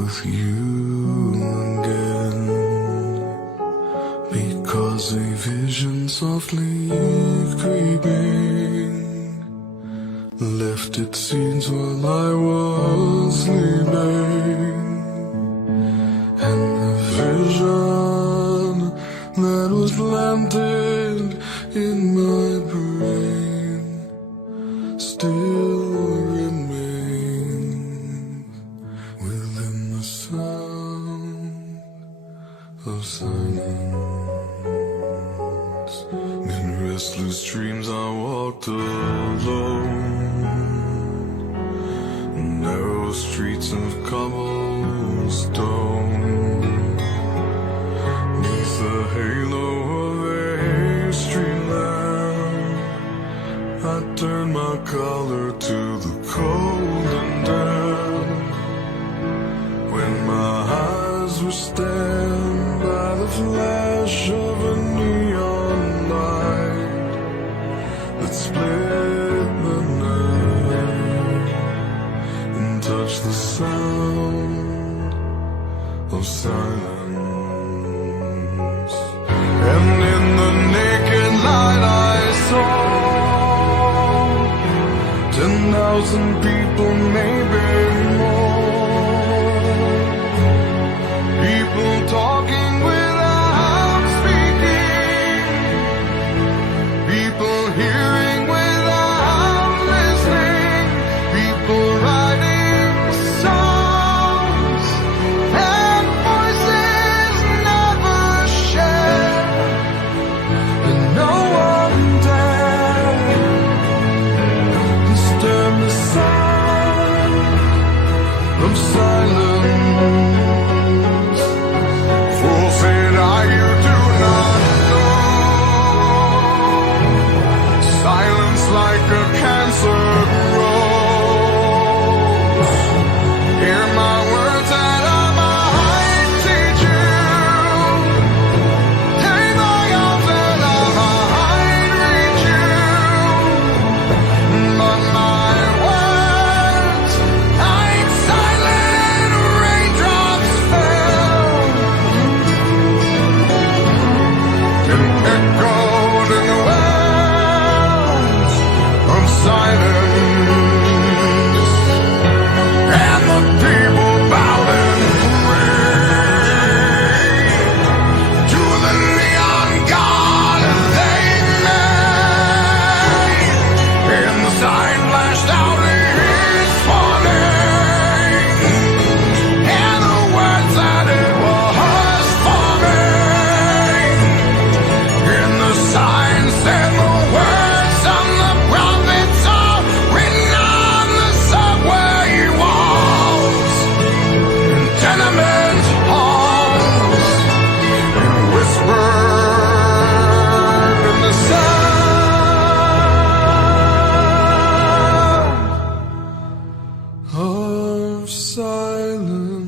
with you again, because a vision softly creeping left its scenes while I was sleeping, and the vision that was planted in my brain still remains within the sound of silence. In restless dreams I walked alone, narrow streets of cobblestone, neath the halo of a street lamp. I turned my collar to the cold and damp, when my eyes were stabbed by the flash of a neon light that split the night and touched the sound of silence. And in the naked light I saw 10,000 people, maybe more, people talking without speaking, people hearing without listening, people writing songs and voices never shared, and no one dared disturb the sound of silence. Fool said I, you do not know, silence like a cancer grows. Hear my words that I might teach you, take my arms that I might reach you, but my words like silent raindrops fell and echoed in the wells of silence, and the people bowed and prayed to the neon god they made, and the sign flashed out his warning, and the words that it was forming, and the sign said the words of the prophets are written on the subway walls, in tenement halls, and whispered in the sound of silence.